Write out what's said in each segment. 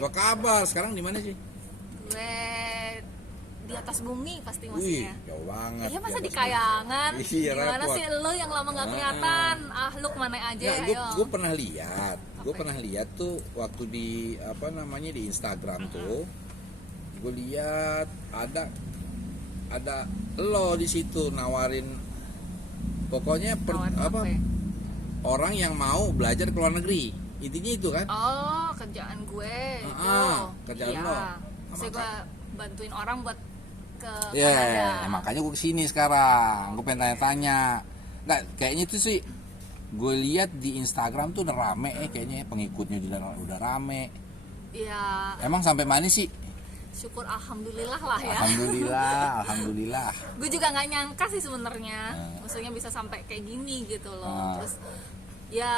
Apa kabar? Sekarang di mana sih? Gue di atas bumi pasti Wih, maksudnya. jauh banget. Iya masa atas di Kayangan? Iya, Gimana repot. sih lo yang lama nggak kelihatan? Lu kemana aja Ya, ayo. gue pernah lihat. Gue Apa? pernah lihat tuh waktu di apa namanya di Instagram tuh. Gue lihat ada lo di situ nawarin. Pokoknya Nawarin apa ya? orang yang mau belajar ke luar negeri. Intinya itu kan? Oh, kerjaan gue itu. Kerjaan Iya. lo. Saya gue bantuin orang buat ke Ya, Kanada. makanya gue kesini sekarang. Gue pengen tanya-tanya. Nggak, kayaknya itu sih. Gue lihat di Instagram tuh udah rame kayaknya pengikutnya udah rame. Iya, Emang sampai mana sih? syukur alhamdulillah lah ya. Alhamdulillah. Gue juga nggak nyangka sih sebenarnya. Maksudnya bisa sampai kayak gini gitu loh. Terus ya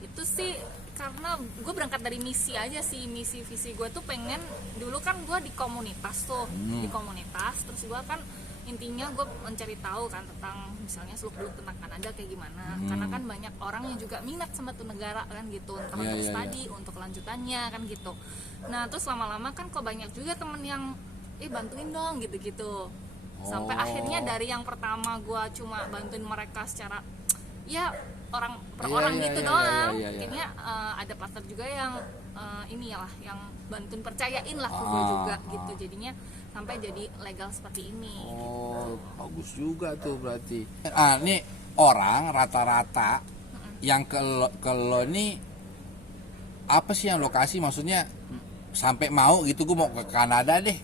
itu sih karena gue berangkat dari misi aja sih. Misi visi gue tuh pengen, dulu kan gue di komunitas tuh, di komunitas. Terus gue kan intinya gue mencari tahu kan tentang misalnya seluk-beluk tentang Kanada kayak gimana. Karena kan banyak orang yang juga minat sama tuh negara kan gitu, entah Iya, untuk iya, studi, untuk kelanjutannya kan gitu. Nah terus lama-lama kan kok banyak juga temen yang bantuin dong gitu-gitu. Sampai akhirnya dari yang pertama gue cuma bantuin mereka secara ya orang per Iya, orang iya, gitu iya, doang. iya. Akhirnya ada partner juga yang inilah yang bantuin percayain lah ke gue juga gitu. Jadinya sampai jadi legal seperti ini. Oh, bagus juga tuh berarti. Ini orang rata-rata yang ke lo nih apa sih yang lokasi maksudnya sampai mau gitu gue mau ke Kanada deh.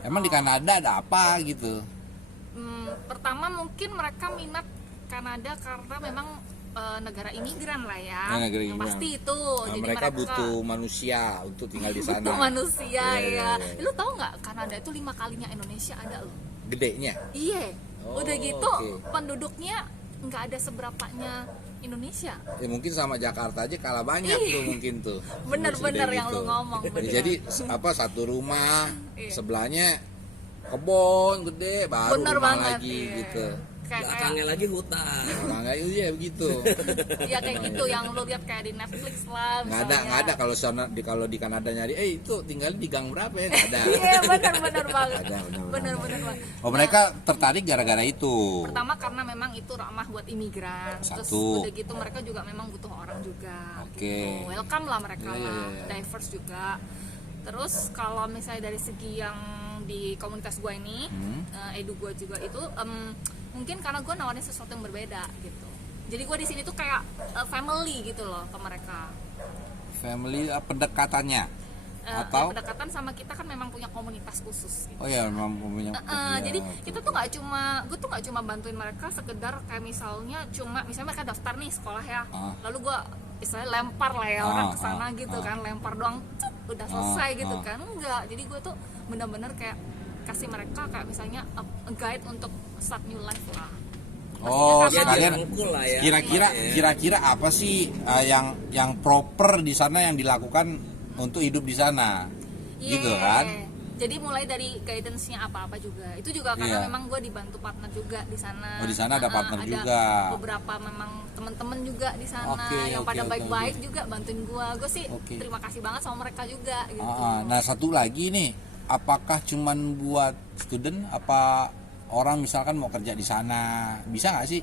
Emang di Kanada ada apa gitu? Pertama mungkin mereka minat Kanada karena memang negara imigran lah ya. Negara Yang imigran. pasti itu. Jadi mereka butuh manusia untuk tinggal di sana. butuh manusia Iya, ya. iya. Lu tahu nggak Kanada itu 5 kalinya Indonesia ada loh. Gedenya. Iya. Oh, Udah gitu oke. penduduknya nggak ada seberapanya Indonesia. Ya mungkin sama Jakarta aja kalah banyak tuh mungkin tuh. Bener-bener Segede yang lu ngomong, bener. Jadi satu rumah Iya. sebelahnya kebun gede baru Bener rumah banget, lagi iya. gitu. Belakangnya lagi hutan. Makanya iya begitu. Ya kayak gitu yang lu lihat kayak di Netflix lah Nggak ada kalau di Kanada nyari itu tinggal di gang berapa ya nggak ada. Iya bener-bener banget. Ada, bener-bener. Bener-bener banget. Oh mereka tertarik gara-gara itu. Pertama karena memang itu ramah buat imigran. Terus Satu. udah gitu mereka juga memang butuh orang juga. Oke. Gitu. Welcome lah mereka Iya, iya, lah, iya. diverse juga. Terus kalau misalnya dari segi yang di komunitas gue ini, edu gue juga itu mungkin karena gue nawarin sesuatu yang berbeda gitu. Jadi gue di sini tuh kayak family gitu loh ke mereka. Family pendekatannya atau Pendekatan sama kita kan memang punya komunitas khusus gitu. oh ya memang punya. Jadi kita tuh nggak cuma, gue tuh nggak cuma bantuin mereka sekedar kayak misalnya mereka daftar nih sekolah ya, lalu gue istilahnya lempar lah ya orang ke sana gitu kan, lempar doang, udah selesai gitu kan, enggak. Jadi gue tuh bener-bener kayak kasih mereka kayak misalnya a guide untuk start new life lah. Oh, Pastinya sekalian dirangkul lah ya. kira-kira apa sih yang proper di sana yang dilakukan untuk hidup di sana? Gitu kan? Jadi mulai dari guidance-nya apa-apa juga. Itu juga karena memang gue dibantu partner juga di sana. Oh, di sana ada partner juga. Beberapa memang teman-teman juga di sana yang Oke, pada oke, baik-baik juga bantuin gue. Gue sih Oke. terima kasih banget sama mereka juga gitu. Nah, satu lagi nih, apakah cuman buat student apa orang misalkan mau kerja di sana bisa nggak sih?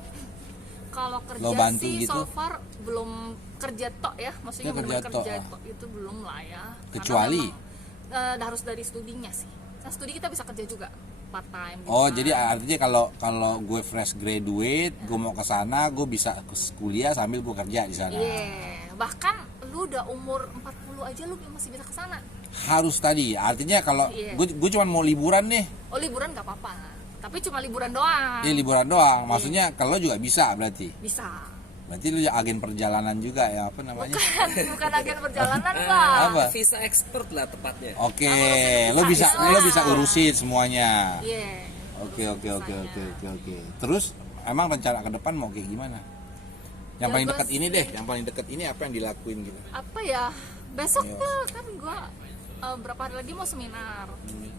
Kalau kerja Lo bantu sih gitu? so far belum kerja tok ya, maksudnya Ya, kerja benar-benar tok, kerja tok itu belum lah ya. Kecuali? Karena memang, harus dari studinya sih. Nah studi kita bisa kerja juga part time. Gitu Oh, kan. jadi artinya kalau gue fresh graduate, gue mau ke sana, gue bisa kuliah sambil gue kerja di sana. Iya, bahkan lu udah umur 40 aja lu masih bisa ke sana. Harus tadi, artinya kalau Iya. gue cuma mau liburan nih, Oh liburan nggak apa-apa, tapi cuma liburan doang. liburan doang. Maksudnya kalau juga bisa berarti. Bisa. Berarti lu agen perjalanan juga ya apa namanya? Bukan agen perjalanan lah. Apa? Visa expert lah tepatnya. Oke, Kalau lu bisa bisa. urusin semuanya. Iya. Oke. Terus emang rencana ke depan mau kayak gimana? Yang Ya, paling gua dekat ini sih- deh, yang paling dekat ini apa yang dilakuin gitu? Apa ya? Besok Iya. lah kan gua berapa hari lagi mau seminar.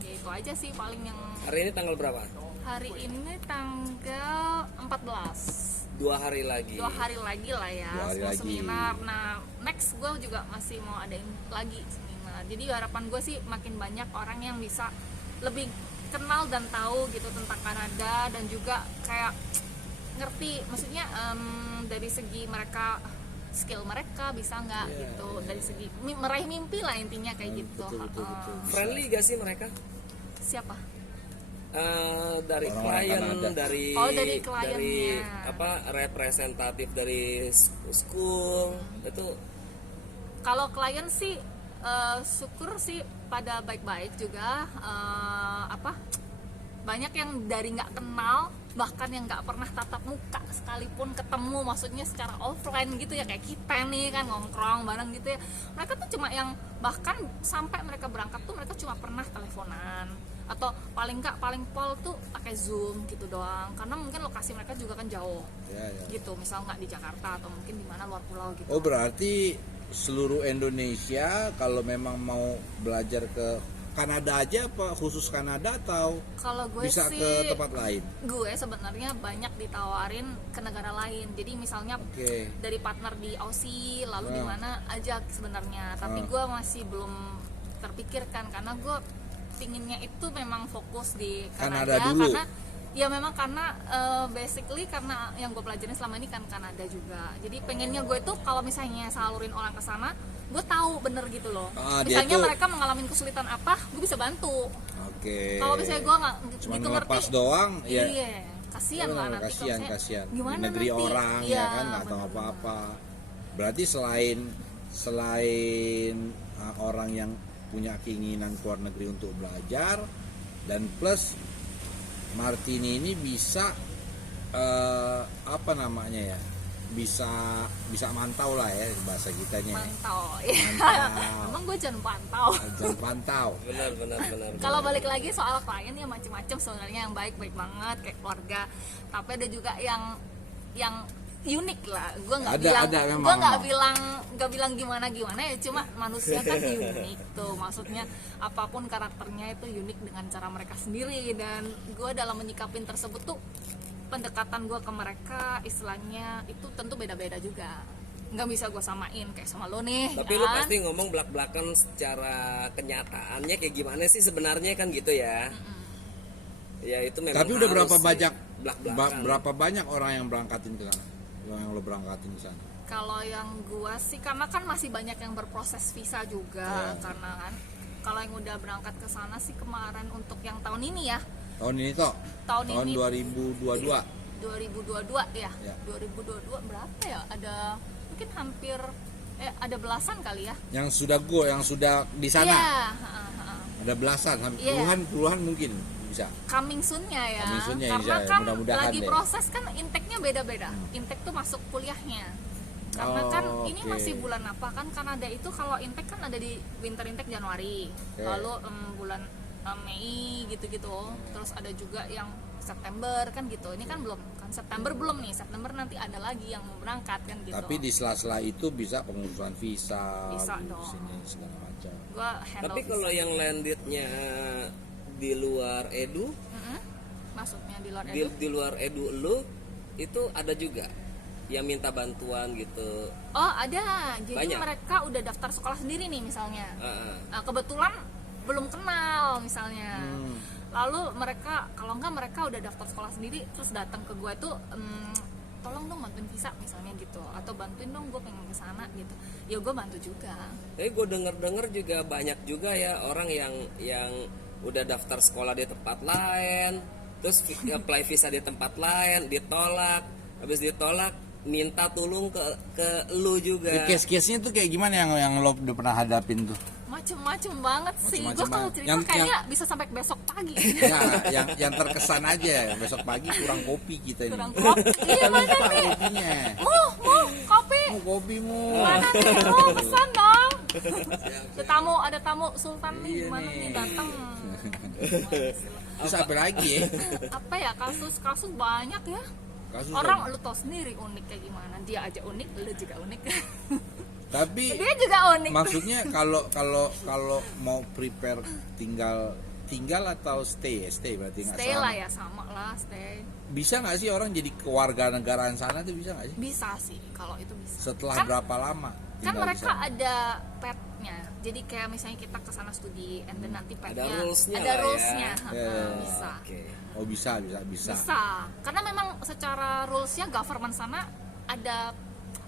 Ya itu aja sih paling yang Hari ini tanggal berapa? hari ini tanggal 14. 2 hari lagi. 2 hari lagi lah ya, 2 hari mau lagi. seminar. Nah next gue juga masih mau adain lagi seminar Nah, jadi harapan gue sih makin banyak orang yang bisa lebih kenal dan tahu gitu tentang Kanada, dan juga kayak ngerti maksudnya dari segi mereka, skill mereka bisa nggak gitu, dari segi meraih mimpi lah intinya kayak gitu. betul. Friendly gak sih mereka? Siapa? Dari Orang-orang klien, Kanada. dari kliennya. representatif dari school itu. Kalau klien sih syukur sih pada baik-baik juga, banyak yang dari nggak kenal, bahkan yang nggak pernah tatap muka sekalipun ketemu, maksudnya secara offline gitu ya, kayak kita nih kan nongkrong bareng gitu ya, mereka tuh cuma yang bahkan sampai mereka berangkat tuh mereka cuma pernah teleponan, atau paling pol tuh pakai Zoom gitu doang, karena mungkin lokasi mereka juga kan jauh gitu, misal nggak di Jakarta atau mungkin di mana luar pulau gitu. Oh, berarti seluruh Indonesia kalau memang mau belajar ke Kanada aja apa khusus Kanada, atau Kalau gue bisa sih, ke tempat lain? gue sebenarnya banyak ditawarin ke negara lain. Jadi misalnya Oke. dari partner di Aussie, lalu di mana aja sebenarnya. Tapi gue masih belum terpikirkan, karena gue pinginnya itu memang fokus di Kanada Kanada, dulu. karena basically karena yang gue pelajarin selama ini kan Kanada juga. Jadi pengennya gue itu kalau misalnya salurin orang ke sana, gue tahu bener gitu loh. Dia Misalnya tuh- mereka mengalami kesulitan apa, gue bisa bantu. Oke. Kalau misalnya gue nggak Cuma gitu ngelepas ngerti, doang ya. iya, kasihan lah nanti kalau misalnya, Kasihan gimana di negeri nanti? orang Iya, ya kan, nggak tahu bener. apa-apa. Berarti selain orang yang punya keinginan keluar negeri untuk belajar, dan plus Martini ini bisa apa namanya ya, bisa mantau lah ya bahasa kitanya. Mantau, ya. Mantau. Emang gue jangan pantau. Jangan pantau. Benar. Kalau balik lagi soal klien ya macam-macam sebenarnya, yang baik-baik banget kayak keluarga, tapi ada juga yang unik lah. Gue nggak memang. gue nggak bilang gimana ya, cuma manusia kan unik tuh, maksudnya apapun karakternya itu unik dengan cara mereka sendiri, dan gue dalam menyikapin tersebut tuh pendekatan gue ke mereka istilahnya itu tentu beda-beda juga, nggak bisa gue samain kayak sama lo nih. Tapi ya lu kan? pasti ngomong belak-belakan secara kenyataannya kayak gimana sih sebenarnya kan gitu ya. Ya itu memang. Tapi udah harus berapa sih, banyak belak-belakan. berapa banyak orang yang berangkatin ke sana? Yang lo berangkatin ke sana? Kalau yang gua sih, karena kan masih banyak yang berproses visa juga, karena kan kalau yang udah berangkat ke sana sih kemarin untuk yang tahun ini ya, Tahun ini toh? Tahun ini. 2022. 2022 ya. Ya. 2022 berapa ya? Ada mungkin hampir ada belasan kali ya. Yang sudah di sana. Iya, Ada belasan, Iya. puluhan mungkin bisa. coming soon-nya ya. Coming soon-nya, Karena ya, kan mudah-mudahan lagi deh. proses kan intake-nya beda-beda. Intake tuh masuk kuliahnya. Karena kan ini oke. masih bulan apa kan, Kanada itu kalau intake kan ada di winter intake Januari. Oke. Lalu bulan Mei gitu-gitu. Terus ada juga yang September kan gitu. Ini kan belum kan, September belum nih. September nanti ada lagi yang mau berangkat kan gitu. Tapi di sela-sela itu bisa pengurusan visa, Bisa di dong. sini segala macam. Gua handle Tapi kalau visa. yang landednya di luar edu, Maksudnya di luar di, edu. di luar edu lu itu ada juga yang minta bantuan gitu. Oh, ada. Jadi Banyak. mereka udah daftar sekolah sendiri nih misalnya. Heeh. Nah, kebetulan belum kenal misalnya. Lalu mereka, kalau enggak mereka udah daftar sekolah sendiri, terus datang ke gue tuh, tolong dong bantuin visa misalnya gitu, atau bantuin dong gue pengen ke sana gitu. Ya gue bantu juga. Tapi gue denger juga banyak juga ya orang yang udah daftar sekolah di tempat lain, terus apply visa di tempat lain, ditolak, habis ditolak minta tolong ke lu juga. Case-case-nya tuh kayak gimana yang lo udah pernah hadapin tuh? Macem-macem banget sih. Macem-macem Gue kalau banget. cerita Yang- kayaknya bisa sampai besok pagi. Ya, yang terkesan aja besok pagi kurang kopi kita nih. Kurang kopi. Iya mana Lupa nih? kopinya. Kopi. Mau kopi mu. Mana nih? Pesan dong. Ada tamu Sultan nih, Iya gimana nih. nih datang. Terus apa lagi ya? Apa ya, kasus banyak ya. Kasus Orang lu tau sendiri unik kayak gimana. Dia aja unik, lu juga unik. Tapi Dia juga unik. maksudnya kalau mau prepare tinggal atau stay berarti nggak Stay salah. lah ya, sama lah stay. Bisa nggak sih orang jadi kewarganegaraan sana tuh, bisa nggak sih? Bisa sih kalau itu bisa. Setelah Kan- berapa lama? Kan tinggal di mereka sana? ada petnya permitnya. Jadi kayak misalnya kita ke sana studi, and then nanti Ada petnya rules-nya ada lah ya. rules-nya. Bisa. Oke. Oh bisa. Bisa. Karena memang secara rules-nya government sana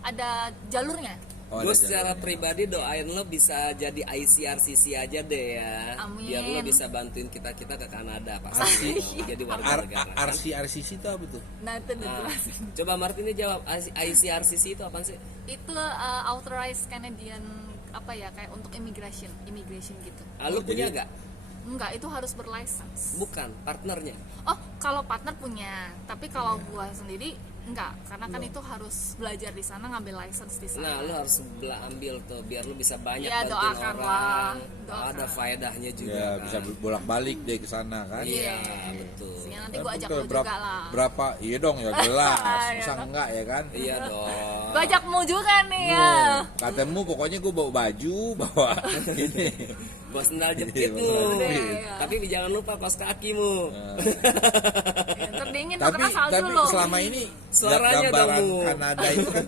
ada jalurnya. Oh, Gue ada secara jalurnya. pribadi doain lo bisa jadi ICRCC aja deh ya. Amin. Biar lo bisa bantuin kita ke Kanada pasti. Jadi warga negara. kan? RCRCC itu apa tuh? Nah, itu Nah, dijelasin. coba Martin ini jawab ICRCC itu apa sih? Itu authorized Canadian apa ya, kayak untuk immigration gitu. Lu punya jadi- nggak? Enggak, itu harus berlicense. Bukan partnernya. Oh, kalau partner punya, tapi kalau gua sendiri enggak, karena kan itu harus belajar di sana, ngambil license di sana. Nah, lu harus ambil tuh biar lu bisa banyak Iya, bantuin doakanlah. orang. Doakan. Ada faedahnya juga. Ya kan. bisa bolak-balik deh ke sana kan. Iya, betul. Sehingga nanti gua ajak Betul, lu juga lah. berapa? Iya dong ya jelas. Iya Masa dong. enggak ya kan? Iya dong. Gua ajakmu juga nih ya. Katemu pokoknya gue bawa baju, bawa ini. Bawa sendal Iya, jepitmu. bawa sendal jepit. Tapi jangan lupa kaos kakimu. Ya, ntar dingin tuh tapi kena salju tapi lo. selama ini Suaranya gambaran dong, Bu. Kanada itu kan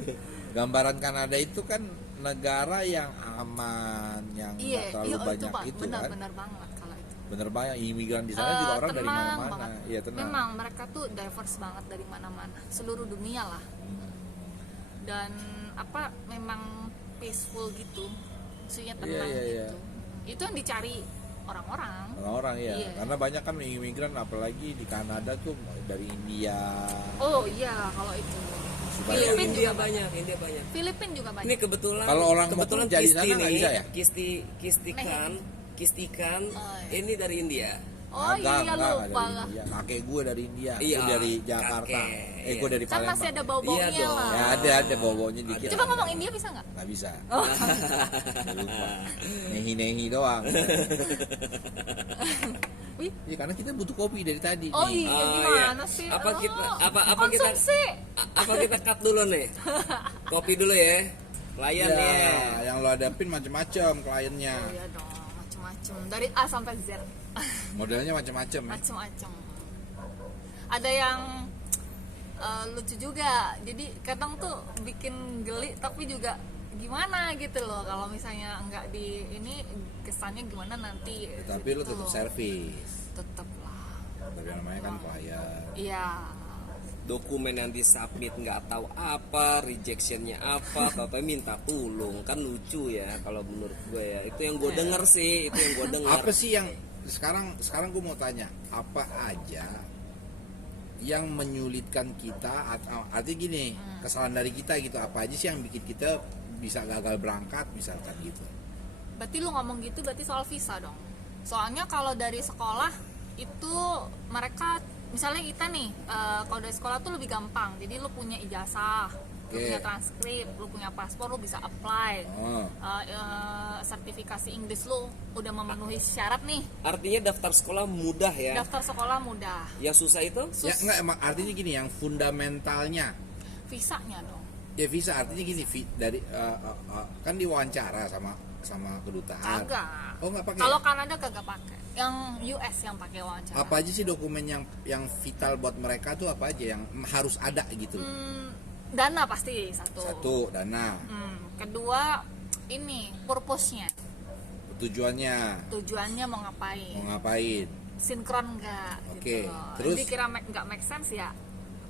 Kanada itu kan negara yang aman, yang Iya, nggak terlalu iya, banyak Pak. itu kan. Benar banget kalau itu. Bener banyak imigran di sana juga orang dari Tenang mana-mana. banget. Iya tenang. Memang mereka tuh diverse banget dari mana-mana, seluruh dunia lah. Dan apa, memang peaceful gitu, maksudnya tenang Iya. gitu. Itu yang dicari orang-orang. Orang-orang ya, Iya. karena banyak kan imigran apalagi di Kanada tuh dari India. Oh iya, kalau itu. Supaya Filipin India juga banyak, India banyak. Filipin juga banyak. Ini kebetulan Kalau orang kebetulan mau jadi Kisti sana nggak nih, bisa ya? Kistikan Oh, iya. ini dari India. Oh iya, lupa dari lah. India. Kakek gue dari India, Iya, gue dari Jakarta. kakek, Gue iya. dari Kan Palembang. masih ada bau-baunya Iya dong. lah. Ya ada bau-baunya dikit. Coba ngomong India bisa nggak? Nggak bisa. Oh. Lupa. Nehi doang. Wih. Ya karena kita butuh kopi dari tadi. Oh nih. iya, Oh, gimana iya. sih? Apa Oh, kita apa kita konsumsi. apa kita cut dulu nih? Kopi dulu ya. Klien Ya, ya. yang lo hadapin macem-macem kliennya. Oh iya dong, macem-macem dari A sampai Z. Modelnya macem-macem. Ya. Macem-macem. Ada yang lucu juga, jadi kadang tuh bikin geli tapi juga gimana gitu loh, kalau misalnya nggak di ini kesannya gimana nanti. Tapi lo gitu. tetap servis. Tetep lah. Tapi yang namanya kan klien. Iya. Dokumen yang disubmit nggak tahu apa, rejectionnya apa, bapak minta tolong, kan lucu ya kalau menurut gue ya. Itu yang gue denger sih, itu yang gue denger. Apa sih yang sekarang gue mau tanya, apa aja yang menyulitkan kita atau artinya gini, kesalahan dari kita gitu, apa aja sih yang bikin kita bisa gagal berangkat misalkan gitu. Berarti lu ngomong gitu berarti soal visa dong. Soalnya kalau dari sekolah itu mereka, misalnya kita nih, kalau dari sekolah tuh lebih gampang. Jadi lu punya ijazah, lu Oke. punya transkrip, lu punya paspor, lu bisa apply. Oh. Sertifikasi Inggris lu udah memenuhi syarat nih. Artinya daftar sekolah mudah ya. Daftar sekolah mudah. Yang susah itu? Ya enggak, emang artinya gini, yang fundamentalnya Visanya dong. ya visa artinya gini, dari kan diwawancara sama kedutaan. Kagak. Oh nggak pakai. Kalau Kanada kagak pakai. Yang US yang pakai wawancara. Apa aja sih dokumen yang vital buat mereka tuh, apa aja yang harus ada gitu? Dana pasti satu. Satu, dana. Kedua ini purpose-nya. Tujuannya Tujuannya mau ngapain? mau ngapain? Sinkron nggak? Oke, Gitu loh. terus? Dikira nggak make sense ya?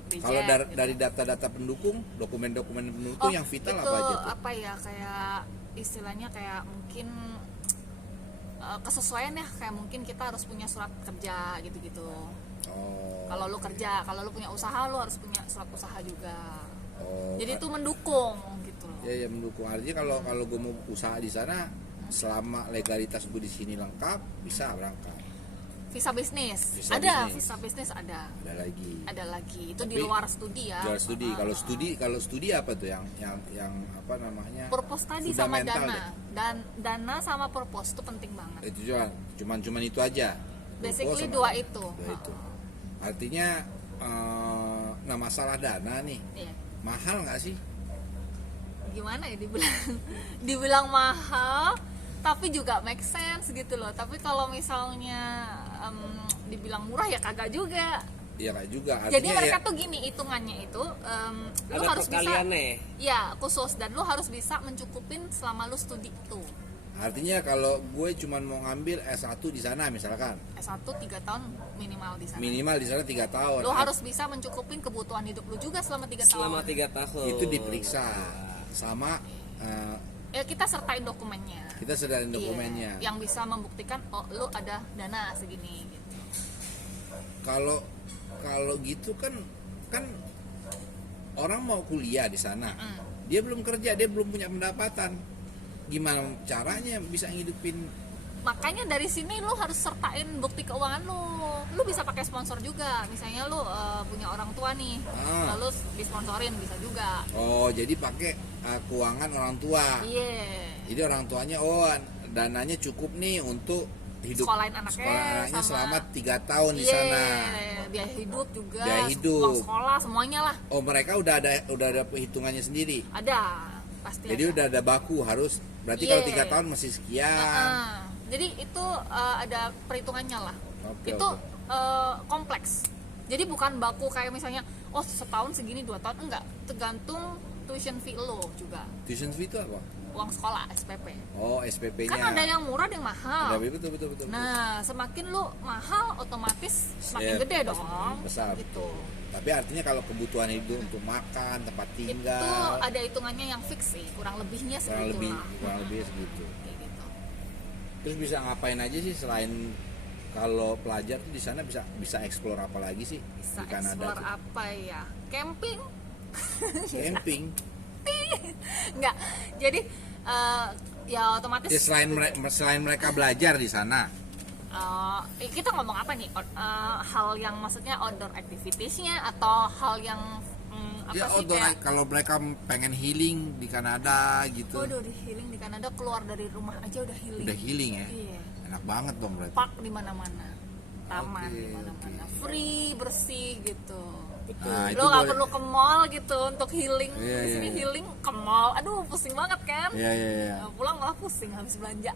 Reject, Kalau gitu. dari data-data pendukung, dokumen-dokumen pendukung yang vital itu apa aja tuh? apa ya, kayak istilahnya kayak mungkin kesesuaian ya, kayak mungkin kita harus punya surat kerja gitu-gitu. Oh, Kalau lu kerja, kalau lu punya usaha, lu harus punya surat usaha juga. oh, Jadi itu mendukung gitu loh. ya mendukung. Artinya kalau gue mau usaha di sana, selama legalitas gue di sini lengkap, bisa berangkat. Visa bisnis Visa ada, bisnis. visa bisnis ada Ada lagi. itu di Tapi- luar studi ya. Jual studi. Kalau studi apa tuh yang apa namanya? Purpose tadi sama fundamental dana deh. dan dana sama purpose itu penting banget. Itu cuman itu aja. Basically Sama- dua itu. Dua itu. Artinya nah masalah dana nih, Iya. mahal nggak sih? Gimana ya dibilang mahal tapi juga make sense gitu loh. Tapi kalau misalnya dibilang murah ya kagak juga. Ya kayak juga. Jadi Artinya mereka ya, tuh gini, hitungannya itu lu Ada harus bisa perkaliannya. ya khusus, dan lu harus bisa mencukupin selama lu studi itu. Artinya kalau gue cuman mau ngambil S1 di sana misalkan, S1 3 tahun minimal di sana. minimal di sana 3 tahun. Lu harus bisa mencukupin kebutuhan hidup lu juga selama 3 tahun. Selama 3 tahun. Itu diperiksa sama Ya kita sertain dokumennya. kita sedarin dokumennya. Yang bisa membuktikan oh lu ada dana segini gitu. Kalau gitu kan orang mau kuliah di sana, dia belum kerja, dia belum punya pendapatan, gimana caranya bisa ngidupin? Makanya dari sini lu harus sertain bukti keuangan lu bisa pakai sponsor juga, misalnya lu punya orang tua nih, lalu disponsorin bisa juga. Oh, jadi pakai keuangan orang tua. Iya. Jadi orang tuanya dananya cukup nih untuk hidup Sekolahin anaknya selama 3 tahun di sana. Biaya hidup juga, Biaya hidup. uang sekolah semuanya lah. Oh, mereka udah ada perhitungannya sendiri. Ada, pasti. Jadi ada. udah ada baku harus berarti Iya. kalau 3 tahun masih sekian. Jadi itu ada perhitungannya lah. Oke, Itu oke. kompleks. Jadi bukan baku kayak misalnya oh setahun segini 2 tahun, enggak. Tergantung tuition fee lo juga. Tuition fee itu apa? Uang sekolah SPP. Oh, SPP-nya. Kan ada yang murah, ada yang mahal. Ada, betul. Nah, semakin lu mahal otomatis semakin Iya, gede dong. besar. Gitu. Tapi artinya kalau kebutuhan hidup untuk makan, tempat Itu tinggal, ada hitungannya yang fix sih, kurang lebihnya kurang segitulah. lebih segitu. Kayak gitu. Terus bisa ngapain aja sih selain kalau pelajar tuh di sana bisa explore apa lagi sih Bisa di Kanada explore tuh? apa ya? Camping? Camping. Enggak. Jadi ya otomatis Ya, selain mereka belajar di sana, kita ngomong apa nih? Hal yang maksudnya outdoor activitiesnya atau hal yang apa ya sih outdoor, kayak kalau mereka pengen healing di Kanada gitu, waduh, di healing di Kanada, keluar dari rumah aja udah healing. udah healing ya, Iya. enak banget dong berarti. Park di mana-mana, taman Oke, di mana-mana, free, bersih gitu. Nah, itu Lo nggak boleh. perlu ke mall gitu untuk healing. Iya, Di sini iya. healing ke mall, aduh pusing banget kan. Iya. Pulang malah pusing habis belanja.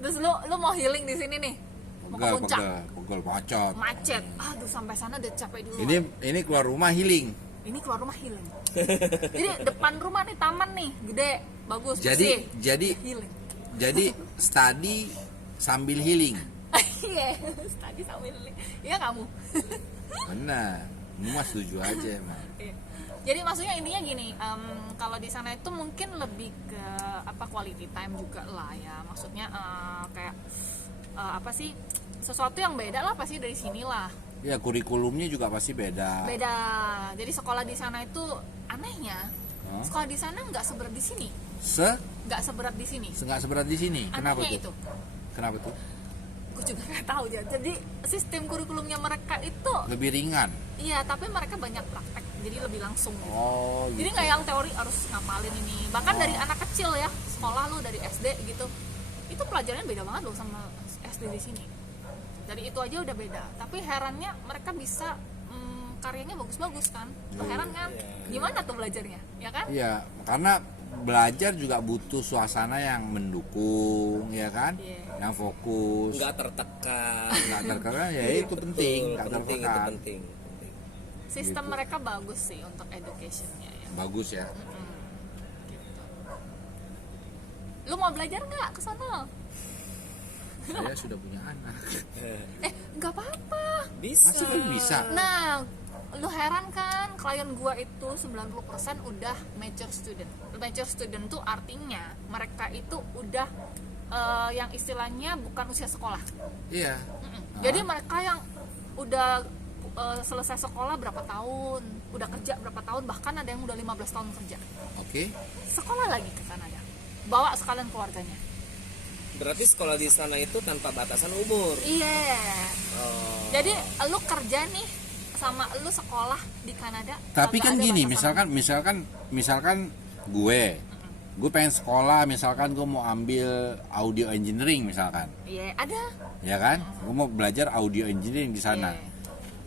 Terus lo mau healing di sini nih, mau ke puncak, Pegel, macet. macet, aduh sampai sana udah capek dulu. Ini keluar rumah healing. Ini keluar rumah healing. Jadi depan rumah nih taman nih, gede, bagus, Jadi bersih. Healing. jadi study sambil healing. Iya, tadi sambil healing. Iya kamu. Benar. Ini mah setuju aja emang. Iya. Jadi maksudnya intinya gini, kalau di sana itu mungkin lebih ke apa quality time juga lah ya. Maksudnya kayak apa sih, sesuatu yang beda lah pasti dari sini lah. Ya kurikulumnya juga pasti beda. Beda. Jadi sekolah di sana itu anehnya, sekolah di sana nggak seberat di sini. Nggak seberat di sini. Nggak seberat di sini. Kenapa Anehnya tuh? itu. Kenapa tuh? Gue juga nggak tahu ya. Jadi sistem kurikulumnya mereka itu, Lebih ringan. iya, tapi mereka banyak praktek, jadi lebih langsung. Oh, Jadi gitu. nggak yang teori harus ngapalin ini. Bahkan dari anak kecil ya, sekolah lu dari SD gitu, itu pelajarannya beda banget loh sama SD di sini. Dari itu aja udah beda. Tapi herannya mereka bisa karyanya bagus-bagus kan. Lo heran kan? Gimana tuh belajarnya? Ya kan? Iya, karena belajar juga butuh suasana yang mendukung, ya kan? Iya. Yang fokus. Nggak tertekan. Nggak tertekan, ya itu penting. Nggak Penting, itu tertekan. penting. Sistem Gitu. mereka bagus sih untuk educationnya ya. Bagus ya. Gitu. Lu mau belajar nggak ke sana? Saya sudah punya anak. Nggak apa-apa. Bisa. Masa belum bisa? Nah, lu heran kan, klien gua itu 90% udah mature student. Mature student tuh artinya mereka itu udah yang istilahnya bukan usia sekolah. Iya. Jadi mereka yang udah selesai sekolah berapa tahun, udah kerja berapa tahun, bahkan ada yang udah 15 tahun kerja. Oke. Sekolah lagi ke Kanada. Bawa sekalian keluarganya. Berarti sekolah di sana itu tanpa batasan umur. Iya. Oh. Jadi lu kerja nih sama lu sekolah di Kanada. Tapi kagak kan ada gini, batasan. misalkan gue pengen sekolah, misalkan gue mau ambil audio engineering misalkan, Iya, ada. ya kan? Gue mau belajar audio engineering di sana. Iya.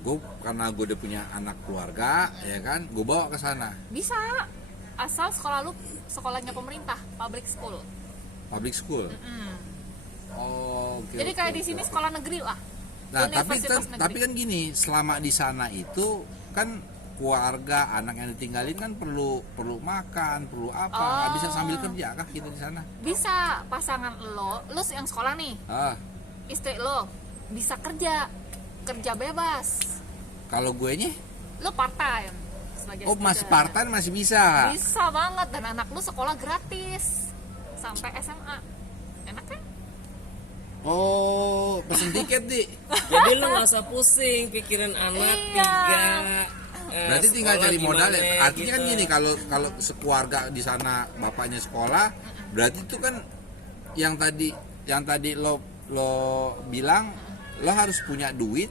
Gue karena gue udah punya anak keluarga, ya kan? Gue bawa ke sana. Bisa. Asal sekolah lu sekolahnya pemerintah, public school. Public school. Oh, oke. Jadi kayak di sini sekolah negeri lah. Nah, Universitas negeri. tapi kan gini, selama di sana itu kan keluarga, anak yang ditinggalin kan perlu makan, perlu apa? Nggak bisa sambil kerja kah kita di sana? Bisa pasangan lo yang sekolah nih, Ah, istri lo bisa kerja bebas. kalau gue nya, Lo part time sebagai masih student. part-time masih bisa. Bisa banget, dan anak lu sekolah gratis sampai SMA. Enak kan? Oh, pesen tiket di. Jadi lu nggak usah pusing pikirin anak Iya. 3. Berarti tinggal cari modal ya. Artinya kan gitu. gini, kalau sekeluarga di sana bapaknya sekolah, berarti itu kan yang tadi lo bilang lo harus punya duit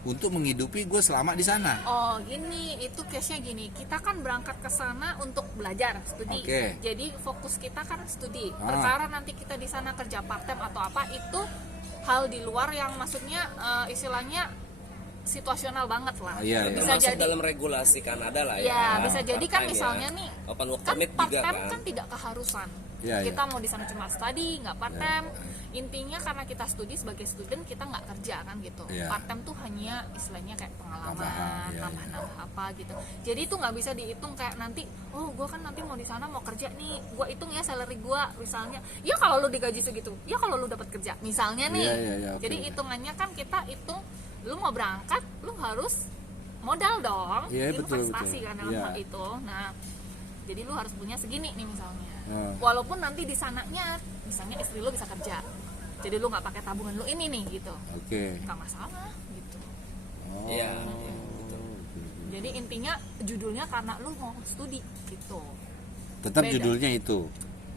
untuk menghidupi gue selama di sana. Oh gini, itu case-nya gini. Kita kan berangkat ke sana untuk belajar, studi. Oke. Jadi fokus kita kan studi. Ah. Perkara nanti kita di sana kerja part time atau apa, itu hal di luar yang maksudnya istilahnya situasional banget lah. Iya, iya. Bisa Masuk jadi. dalam regulasi Kanada lah ya. Ya, bisa jadi kan Part-time misalnya ya. nih, open work kan permit part juga time kan. kan tidak keharusan. Iya, Kita iya. mau di sana cuma study, nggak part time. Intinya karena kita studi sebagai student, kita nggak kerja kan gitu. Iya. Part time tuh hanya istilahnya kayak pengalaman, Tambahan, iya, nambah-nambah apa gitu. Jadi itu nggak bisa dihitung kayak nanti, oh gue kan nanti mau di sana mau kerja nih, gue hitung ya salary gue misalnya. Ya kalau lu digaji segitu, ya kalau lu dapat kerja misalnya nih. Iya, iya, iya, oke, Jadi oke. hitungannya kan kita hitung, lu mau berangkat, lu harus modal dong. Iya, betul, Investasi betul. kan dalam Iya. hal itu. Nah, jadi lu harus punya segini nih misalnya. Ah. Walaupun nanti di sananya misalnya istri lu bisa kerja, jadi lu nggak pakai tabungan lu ini nih gitu, Oke. nggak masalah gitu. Oh. Iya. Jadi intinya judulnya karena lu mau studi gitu. Tetap Beda. judulnya itu.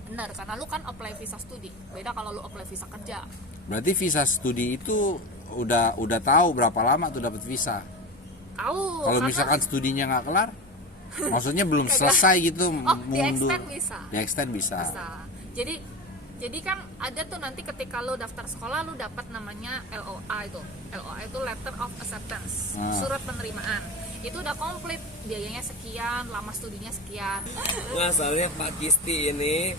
Benar, karena lu kan apply visa studi. Beda kalau lu apply visa kerja. Berarti visa studi itu udah tahu berapa lama tuh dapat visa. Tahu. Kalau karena- misalkan studinya nggak kelar, maksudnya belum selesai gitu, oh, di mundur. extend bisa. Di extend bisa. Bisa. Jadi kan ada tuh nanti ketika lu daftar sekolah lu dapat namanya LOA itu. LOA itu Letter of Acceptance, Ah. surat penerimaan. Itu udah komplit, biayanya sekian, lama studinya sekian. Masalahnya Pak Kisti ini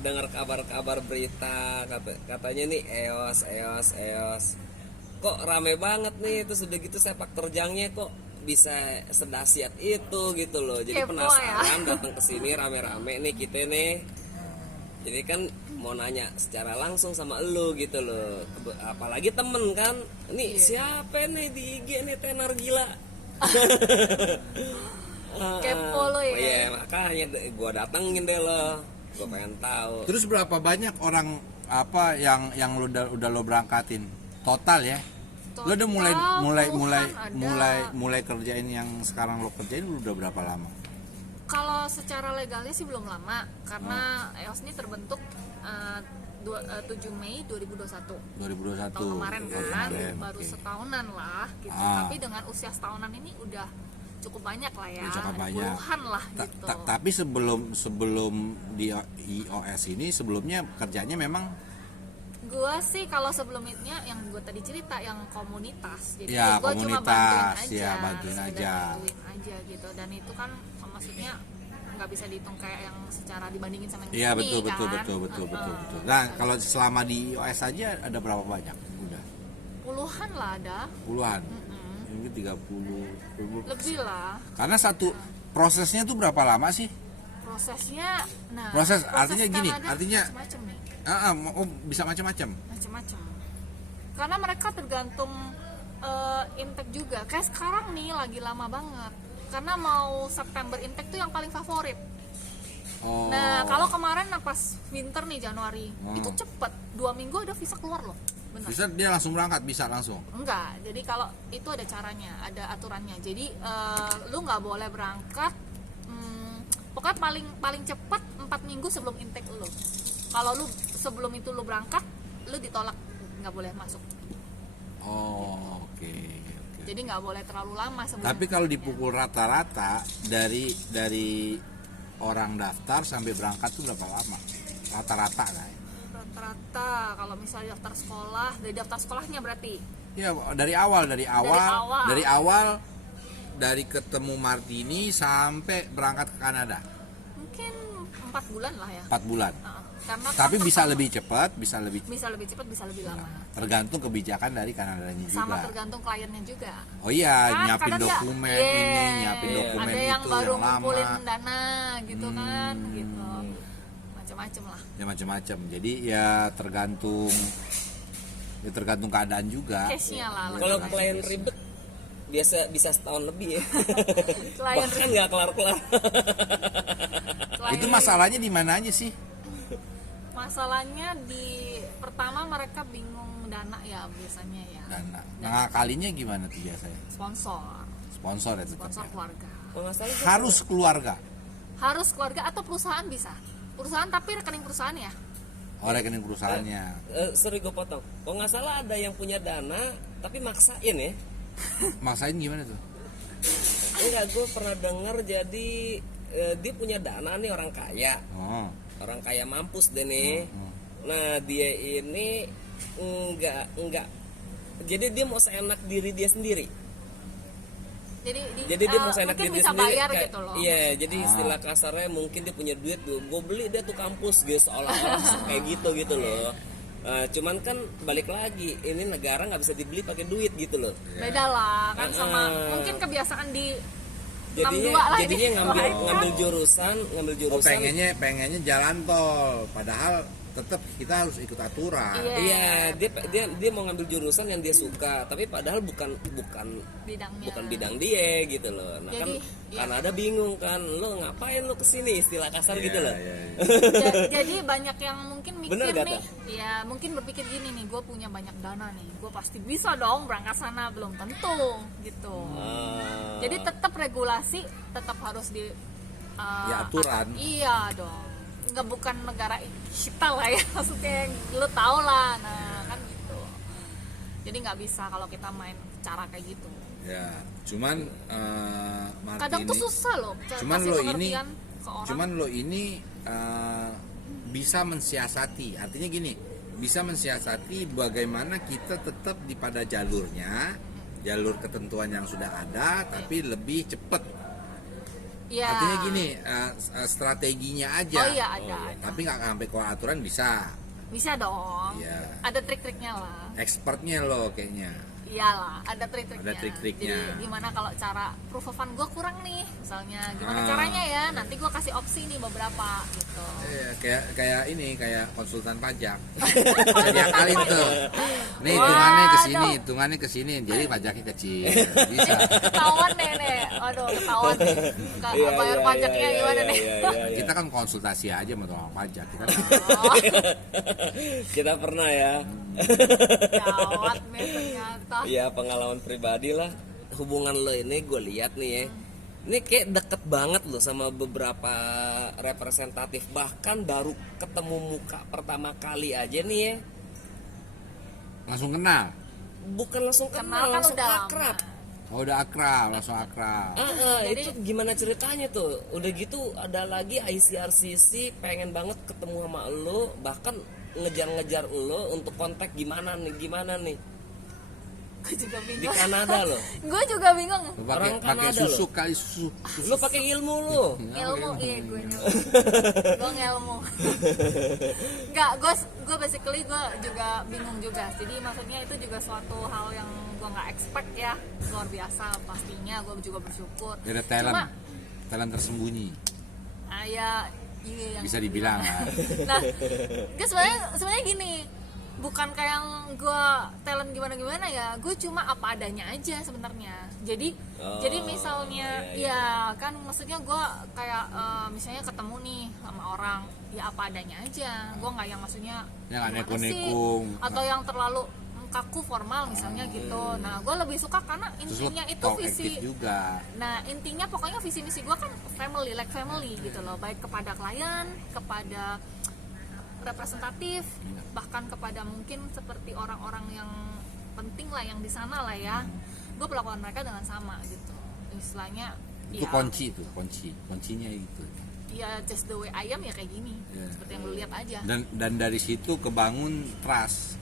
dengar kabar-kabar berita katanya nih EOS kok rame banget nih, terus udah gitu sepak terjangnya kok bisa sedahsyat itu gitu loh. Jadi Kepo penasaran datang ke sini rame-rame nih kita nih. Jadi kan mau nanya secara langsung sama elu gitu loh. Apalagi temen kan, nih siapa nih di IG nih tenar gila. Kepo lo ya. Iya makanya gue datengin deh lo, gue pengen tahu. Terus berapa banyak orang apa yang lu udah lo berangkatin total ya? Lo udah mulai kerjain yang sekarang lo kerjain udah berapa lama? Kalau secara legalnya sih belum lama, karena EOS ini terbentuk 7 Mei 2021. 2021. Tahun kemarin Oh, kan, kemarin, baru oke. setahunan lah gitu. Ah. Tapi dengan usia setahunan ini udah cukup banyak lah ya, Udah cukup ada banyak. puluhan lah gitu. Tapi sebelum di iOS ini sebelumnya kerjanya memang Gua sih kalau sebelumnya yang gue tadi cerita yang komunitas, jadi Ya, gue cuma komunitas, bantuin aja, ya, bantuin sekedar aja. bantuin aja gitu. Dan itu kan maksudnya nggak bisa dihitung kayak yang secara dibandingin sama yang Iya ini, betul kan. betul. Nah kalau selama di iOS aja ada berapa banyak? Udah Puluhan lah ada, puluhan. Mungkin 30. lebih lah Karena satu prosesnya tuh berapa lama sih? prosesnya. Nah, Proses artinya gini, Kanada artinya macam-macam nih, bisa macam-macam. macam-macam. Karena mereka tergantung intake juga. Kayak sekarang nih lagi lama banget. Karena mau September intake tuh yang paling favorit. Oh. Nah, kalau kemarin pas winter nih Januari, Hmm. itu cepet 2 minggu ada visa keluar loh. Benar. Bisa dia langsung berangkat, bisa langsung. Enggak, jadi kalau itu ada caranya, ada aturannya. Jadi lu nggak boleh berangkat, pokoknya paling cepat 4 minggu sebelum intake lu. Kalau lu sebelum itu lu berangkat, lu ditolak, nggak boleh masuk. Oh, oke. Jadi nggak boleh terlalu lama sebelum. Tapi kalau dipukul rata-rata dari orang daftar sampai berangkat tuh berapa lama? Rata-rata kan? Rata-rata kalau misalnya daftar sekolah, dari daftar sekolahnya berarti Ya dari awal awal. dari ketemu Martini sampai berangkat ke Kanada mungkin 4 bulan lah ya. 4 bulan. Karena Tapi kan bisa lebih cepat, bisa lebih bisa lebih cepat, bisa lebih lama. tergantung kebijakan dari Kanadanya Sama juga. tergantung kliennya juga. Oh iya, Kan nyiapin kadang nggak- dokumen Iya. ini, nyiapin Iya. dokumen Ada itu yang baru yang lama. ngumpulin dana gitu kan, gitu. Macam-macam lah. Ya macam-macam. Jadi ya tergantung keadaan juga. Case-nya lah. Kalau lagi-lagi. klien ribet biasa bisa setahun lebih ya. Klien Bahkan nggak kelar-kelar. klien Itu masalahnya di mana aja sih? Masalahnya di pertama mereka bingung dana ya biasanya ya. Dana. Nah, kalinya gimana tuh biasanya? Sponsor Sponsor ya tetap sponsor ya. keluarga. Kalau nggak salah itu Harus keluarga. Harus keluarga atau perusahaan bisa. Perusahaan tapi rekening perusahaan ya. Oh, rekening perusahaannya. sorry gue potong. Kalau nggak salah ada yang punya dana tapi maksain ya. Maksain gimana tuh? Enggak, gue pernah denger jadi dia punya dana nih orang kaya. Oh. Orang kaya mampus deh nih. Nah dia ini enggak. Jadi dia mau seenak diri dia sendiri. Jadi Jadi dia mau seenak mungkin diri bisa sendiri. bayar gitu loh. Iya, jadi istilah kasarnya mungkin dia punya duit, gue beli dia tuh kampus gitu seolah-olah kayak gitu loh. Cuman kan balik lagi, ini negara nggak bisa dibeli pakai duit gitu loh. Beda lah kan sama mungkin kebiasaan di 62 Jadinya lah jadinya ini. ngambil jurusan. Oh, pengennya jalan tol, padahal tetap kita harus ikut aturan. Iya. Iya, dia mau ngambil jurusan yang dia suka, tapi padahal bukan Bidangnya. bidang dia gitu loh. Nah Jadi, kan ada bingung kan, lo ngapain lo kesini, istilah kasar gitu loh. Iya, iya. Jadi banyak yang mungkin mikir Bener gak, nih, ya mungkin berpikir gini nih, gue punya banyak dana nih, gue pasti bisa dong berangkat sana, belum tentu gitu. Jadi tetap regulasi tetap harus di Ya, aturan. Iya dong, nggak bukan negara kita lah ya, maksudnya lo tau lah, nah kan gitu. Jadi nggak bisa kalau kita main cara kayak gitu. Ya, cuman Marti Kadang tuh ini- susah loh, Cuman kasih lo ini, pengertian ke orang. cuman lo ini bisa mensiasati. Artinya gini, bisa mensiasati bagaimana kita tetap di pada jalurnya, jalur ketentuan yang sudah ada, tapi lebih cepat. Ya. Artinya gini, strateginya aja. Oh iya ada. Tapi nggak sampai keluar aturan bisa. Bisa dong. Iya. Ada trik-triknya lah. Expertnya lo kayaknya. Iyalah, ada trik-triknya. Ada trik-triknya. Jadi gimana kalau cara proof of fund gue kurang nih, misalnya gimana Ah. caranya ya? Nanti gue kasih opsi nih beberapa gitu. Iya, kayak konsultan pajak. Saya diakalin tuh. Nih hitungannya ke sini. Jadi pajaknya kecil. Bisa. Ketahuan nih. Aduh, ketahuan nih. Bayar pajaknya gimana nih? Kita kan konsultasi aja sama tukang pajak. Kita Oh, Kita pernah ya. gawat nih ternyata. Ya pengalaman pribadi lah. Hubungan lo ini gue lihat nih ya. Ini kayak deket banget lo sama beberapa representatif. Bahkan baru ketemu muka pertama kali aja nih ya. langsung kenal. Bukan langsung Kenal kenal, kan langsung udah lama. akrab. Oh, udah akrab, langsung akrab. Jadi- Itu gimana ceritanya tuh? Udah gitu ada lagi ICRCC pengen banget ketemu sama lo. Bahkan ngejar-ngejar lo untuk kontak gimana nih. Gue juga Di bingung. Kanada lo. Gue juga bingung. Lu Orang pakai Kanada susu loh. kali susu. Lo pakai ilmu lo. Ilmu, iya gue ilmu. Gue ngelmu. Enggak, gue basically gue juga bingung juga. Jadi maksudnya itu juga suatu hal yang gue nggak expect ya, luar biasa pastinya. Gue juga bersyukur. Ada Cuma, talent tersembunyi. ya iya yang Bisa dibilang kan. nah, gue sebenarnya gini, bukan kayak yang gue talent gimana ya, gue cuma apa adanya aja sebenarnya. Jadi misalnya ya kan, maksudnya gue kayak misalnya ketemu nih sama orang, ya apa adanya aja. Gue nggak yang maksudnya Yang nggak gimana sih, neko-neko. atau yang terlalu kaku formal misalnya gitu. Nah, gue lebih suka karena Terus lo intinya itu proaktif visi. juga. Nah, intinya pokoknya visi misi gue kan family, like family gitu loh, baik kepada klien, kepada representatif, bahkan kepada mungkin seperti orang-orang yang penting lah yang di sana lah ya. Gue perlakuan mereka dengan sama gitu. Istilahnya Itu kuncinya itu. ya just the way I am ya kayak gini. Iya. Seperti yang lu lihat aja. Dan dari situ kebangun trust.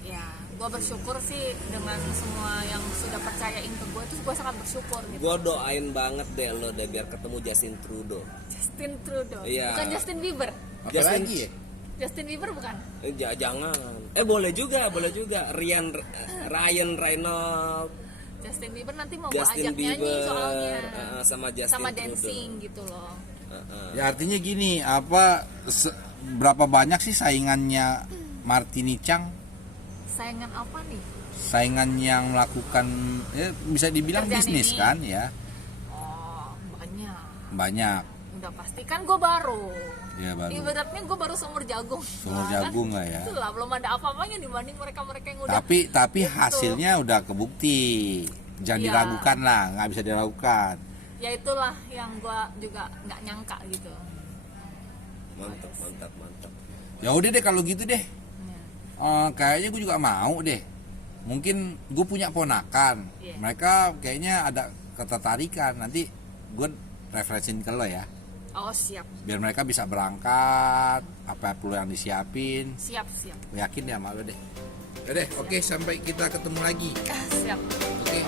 Ya, gue bersyukur sih dengan semua yang sudah percayain ke gue, itu gue sangat bersyukur gitu. Gue doain banget deh lo deh biar ketemu Justin Trudeau. Justin Trudeau, Iya. bukan Justin Bieber. Apalagi ya? Justin Bieber bukan? Jangan. Boleh juga. Ryan Reynolds, Justin Bieber nanti mau gue Justin ajak nyanyi Bieber, soalnya. sama Justin Sama Trudeau. dancing gitu loh. Ya artinya gini, berapa banyak sih saingannya Martini Chang? Saingan apa nih? Saingan yang melakukan ya bisa dibilang Kerjaan bisnis ini? kan ya? Oh, banyak. Banyak. Udah pasti kan gue baru. Ya baru. Ibaratnya gue baru seumur jagung. Seumur Nah, jagung kan? lah ya. Itulah belum ada apa-apanya dibanding mereka-mereka yang udah. Tapi hasilnya udah kebukti. Jangan Iya. diragukan lah, nggak bisa diragukan. Ya itulah yang gue juga nggak nyangka gitu. Mantap. Ya udah deh kalau gitu deh. Ya. Kayaknya gue juga mau deh. Mungkin gue punya ponakan. Iya. Mereka kayaknya ada ketertarikan. Nanti gue referensin ke lo ya. Oh siap, Biar mereka bisa berangkat. Apa perlu yang disiapin. siap. Gue yakin deh sama lo deh. Oke, sampai kita ketemu lagi. Siap. Oke.